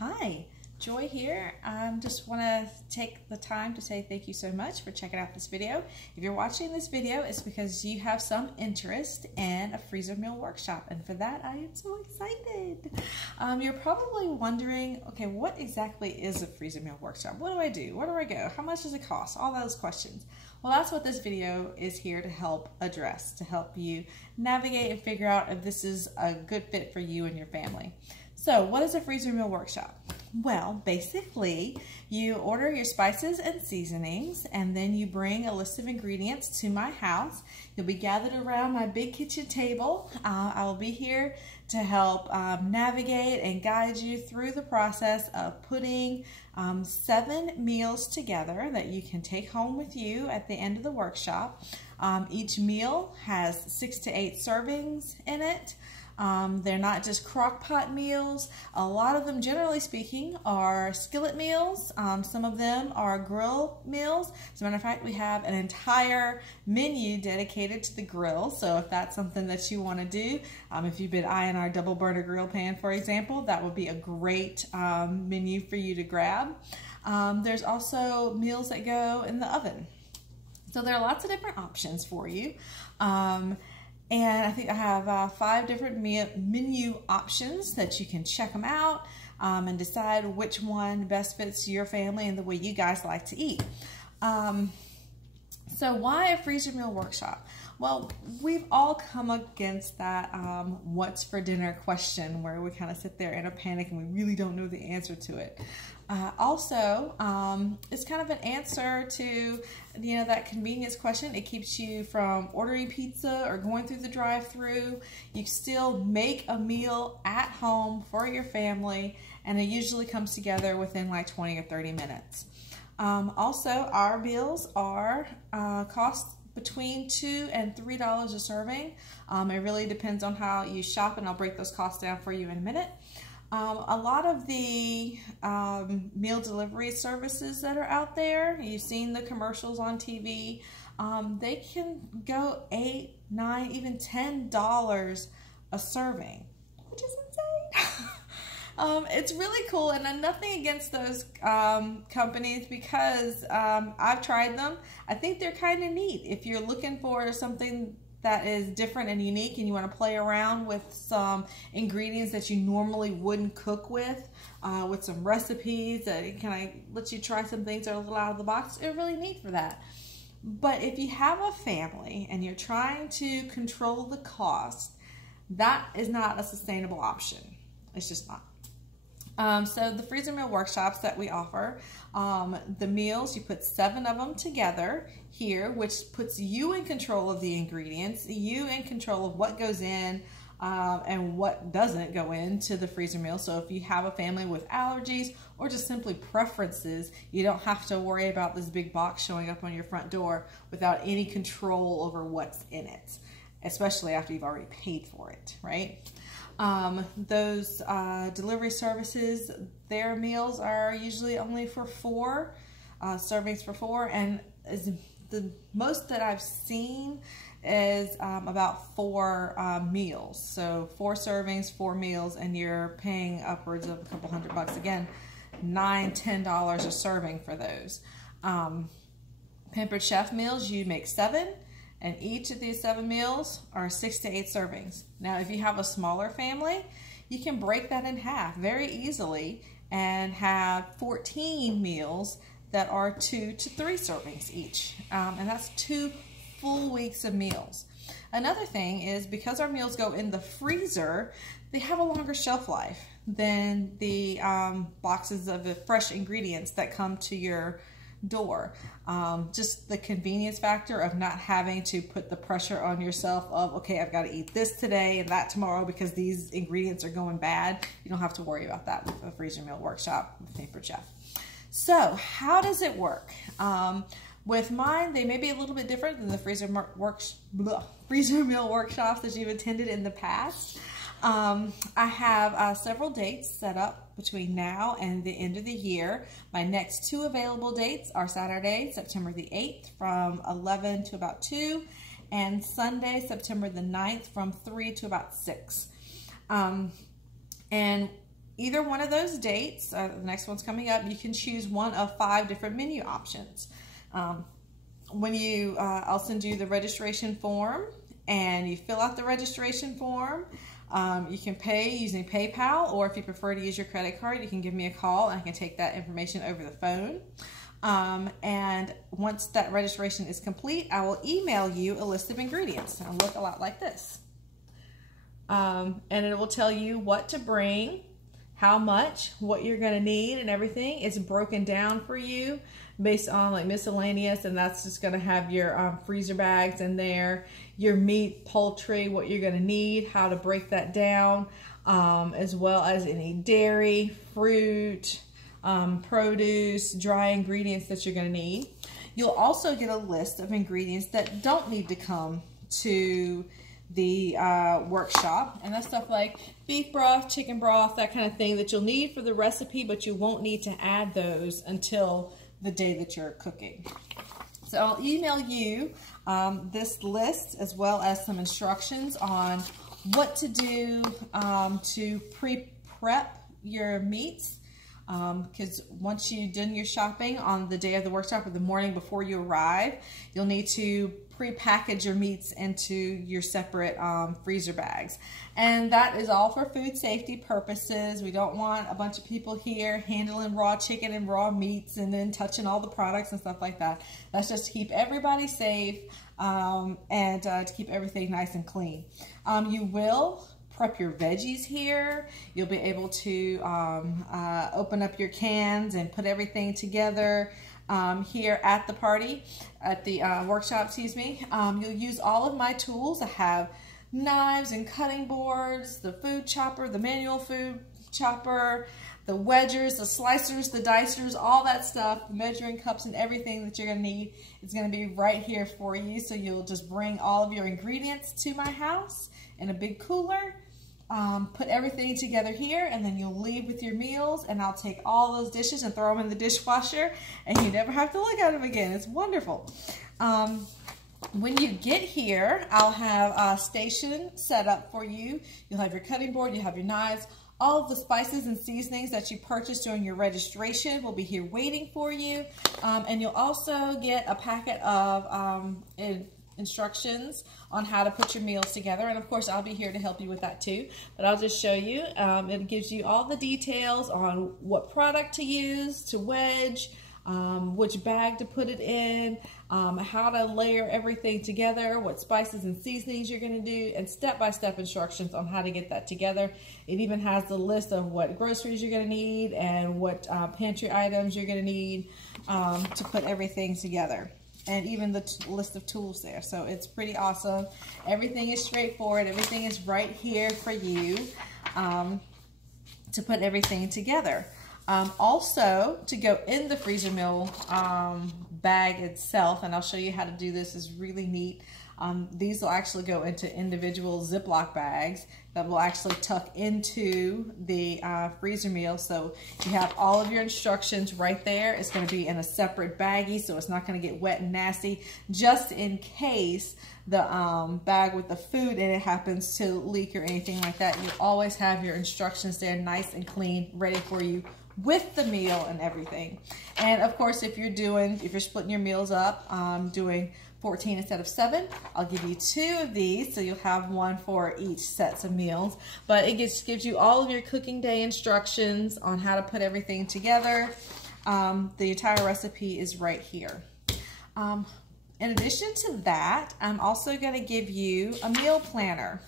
Hi, Joy here. Just want to take the time to say thank you so much for checking out this video. If you're watching this video, it's because you have some interest in a freezer meal workshop, and for that I am so excited. You're probably wondering, okay, what exactly is a freezer meal workshop? What do I do? Where do I go? How much does it cost? All those questions. Well, that's what this video is here to help address, to help you navigate and figure out if this is a good fit for you and your family. So what is a freezer meal workshop? Well, basically, you order your spices and seasonings, and then you bring a list of ingredients to my house. You'll be gathered around my big kitchen table. I will be here to help navigate and guide you through the process of putting 7 meals together that you can take home with you at the end of the workshop. Each meal has 6 to 8 servings in it. They're not just crock pot meals. A lot of them, generally speaking, are skillet meals. Some of them are grill meals. As a matter of fact, we have an entire menu dedicated to the grill. So if that's something that you want to do, if you've been eyeing our double burner grill pan, for example, that would be a great menu for you to grab. There's also meals that go in the oven. So there are lots of different options for you. And I think I have 5 different menu options that you can check them out and decide which one best fits your family and the way you guys like to eat. So why a freezer meal workshop? Well, we've all come against that what's for dinner question where we kind of sit there in a panic and we really don't know the answer to it. Also, it's kind of an answer to, that convenience question. It keeps you from ordering pizza or going through the drive-through. You still make a meal at home for your family, and it usually comes together within like 20 or 30 minutes. Also, our meals are cost between $2 and $3 a serving. It really depends on how you shop, and I'll break those costs down for you in a minute. A lot of the meal delivery services that are out there, you've seen the commercials on TV, they can go $8, $9, even $10 a serving, which is insane. It's really cool, and nothing against those companies because I've tried them. I think they're kind of neat. If you're looking for something that is different and unique and you want to play around with some ingredients that you normally wouldn't cook with some recipes that kind of let you try some things that are a little out of the box, they're really neat for that. But if you have a family and you're trying to control the cost, that is not a sustainable option. It's just not. So the freezer meal workshops that we offer, the meals, you put 7 of them together here, which puts you in control of the ingredients, you in control of what goes in and what doesn't go into the freezer meal. So if you have a family with allergies or just simply preferences, you don't have to worry about this big box showing up on your front door without any control over what's in it, especially after you've already paid for it, right? Those delivery services, their meals are usually only for 4 servings for 4, and the most that I've seen is about 4 meals. So 4 servings, 4 meals, and you're paying upwards of a couple $100 again, $9, $10 a serving for those. Pampered Chef meals, you make 7. And each of these 7 meals are 6 to 8 servings. Now, if you have a smaller family, you can break that in half very easily and have 14 meals that are 2 to 3 servings each. And that's 2 full weeks of meals. Another thing is because our meals go in the freezer, they have a longer shelf life than the boxes of the fresh ingredients that come to your door. Just the convenience factor of not having to put the pressure on yourself of, okay, I've got to eat this today and that tomorrow because these ingredients are going bad. You don't have to worry about that with a freezer meal workshop with Pampered Chef. So how does it work? With mine, they may be a little bit different than the freezer meal workshops that you've attended in the past. I have several dates set up between now and the end of the year. My next 2 available dates are Saturday, September the 8th from 11 to about 2, and Sunday, September the 9th from 3 to about 6. And either one of those dates, the next one's coming up, you can choose one of 5 different menu options. I'll send you the registration form, and you fill out the registration form. You can pay using PayPal, or if you prefer to use your credit card, you can give me a call and I can take that information over the phone. And once that registration is complete, I will email you a list of ingredients. It'll look a lot like this. And it will tell you what to bring, how much, what you're going to need, and everything. It's broken down for you based on like miscellaneous, and that's just going to have your freezer bags in there, your meat, poultry, what you're going to need, how to break that down, as well as any dairy, fruit, produce, dry ingredients that you're going to need. You'll also get a list of ingredients that don't need to come to the workshop, and that's stuff like beef broth, chicken broth, that kind of thing that you'll need for the recipe, but you won't need to add those until the day that you're cooking. So I'll email you this list as well as some instructions on what to do to pre-prep your meats, because once you've done your shopping on the day of the workshop or the morning before you arrive, you'll need to pre-package your meats into your separate freezer bags. And that is all for food safety purposes. We don't want a bunch of people here handling raw chicken and raw meats and then touching all the products and stuff like that. That's just to keep everybody safe and to keep everything nice and clean. You will prep your veggies here. You'll be able to open up your cans and put everything together here at the party, at the workshop, excuse me. You'll use all of my tools. I have knives and cutting boards, the food chopper, the manual food chopper, the wedgers, the slicers, the dicers, all that stuff, the measuring cups and everything that you're going to need is going to be right here for you. So you'll just bring all of your ingredients to my house in a big cooler, put everything together here, and then you'll leave with your meals, and I'll take all those dishes and throw them in the dishwasher, and you never have to look at them again. It's wonderful. When you get here, I'll have a station set up for you. You'll have your cutting board, you have your knives, all of the spices and seasonings that you purchased during your registration will be here waiting for you. And you'll also get a packet of instructions on how to put your meals together, and of course I'll be here to help you with that too, but I'll just show you. It gives you all the details on what product to use to wedge, which bag to put it in, how to layer everything together, what spices and seasonings you're going to do, and step-by-step instructions on how to get that together. It even has the list of what groceries you're going to need and what pantry items you're going to need to put everything together, and even the list of tools there. So it's pretty awesome. Everything is straightforward. Everything is right here for you to put everything together. Also, to go in the freezer meal bag itself, and I'll show you how to do this, is really neat. These will actually go into individual Ziploc bags that will actually tuck into the freezer meal. So you have all of your instructions right there. It's going to be in a separate baggie, so it's not going to get wet and nasty, just in case the bag with the food in it happens to leak or anything like that. You always have your instructions there nice and clean, ready for you with the meal and everything. And of course, if you're splitting your meals up, doing 14 instead of 7, I'll give you 2 of these, so you'll have one for each sets of meals. But it gives you all of your cooking day instructions on how to put everything together. The entire recipe is right here. In addition to that, I'm also going to give you a meal planner.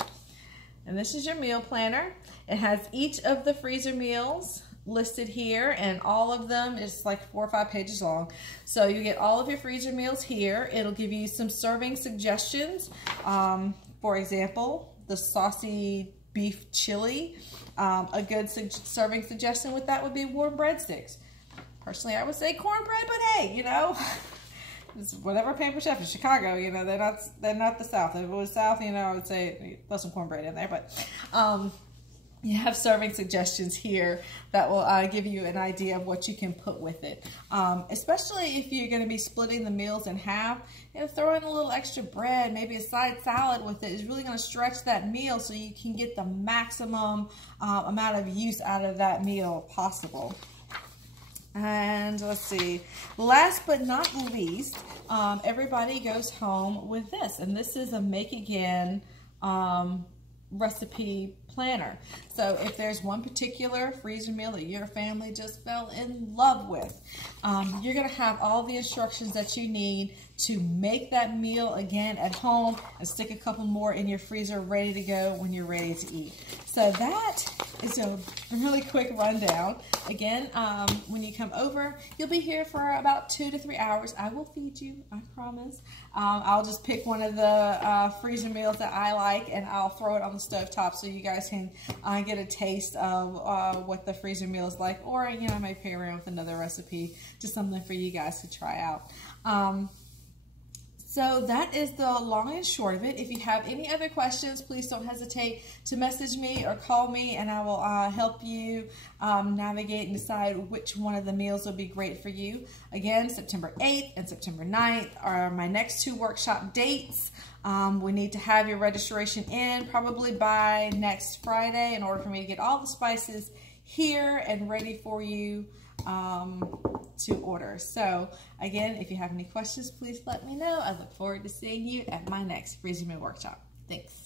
And this is your meal planner. It has each of the freezer meals listed here, and all of them is like 4 or 5 pages long. So you get all of your freezer meals here. It'll give you some serving suggestions. For example, the saucy beef chili. A good serving suggestion with that would be warm breadsticks. Personally, I would say cornbread, but hey, you know, it's whatever Pampered Chef in Chicago, you know, they're not the South. If it was South, you know, I would say throw some cornbread in there, but you have serving suggestions here that will give you an idea of what you can put with it. Especially if you're going to be splitting the meals in half, throw in a little extra bread, maybe a side salad with it is really going to stretch that meal so you can get the maximum amount of use out of that meal possible. And let's see, last but not least, everybody goes home with this, and this is a Make Again recipe planner. So if there's one particular freezer meal that your family just fell in love with, you're going to have all the instructions that you need to make that meal again at home and stick a couple more in your freezer ready to go when you're ready to eat. So that is a really quick rundown. Again, when you come over, you'll be here for about 2 to 3 hours. I will feed you, I promise. I'll just pick one of the freezer meals that I like and I'll throw it on the stovetop so you guys can get a taste of what the freezer meal is like, or I might play around with another recipe, just something for you guys to try out. So that is the long and short of it. If you have any other questions, please don't hesitate to message me or call me, and I will help you navigate and decide which one of the meals will be great for you. Again, September 8th and September 9th are my next 2 workshop dates. We need to have your registration in probably by next Friday in order for me to get all the spices here and ready for you to order. So again, if you have any questions, please let me know. I look forward to seeing you at my next Freezer Meal Workshop. Thanks.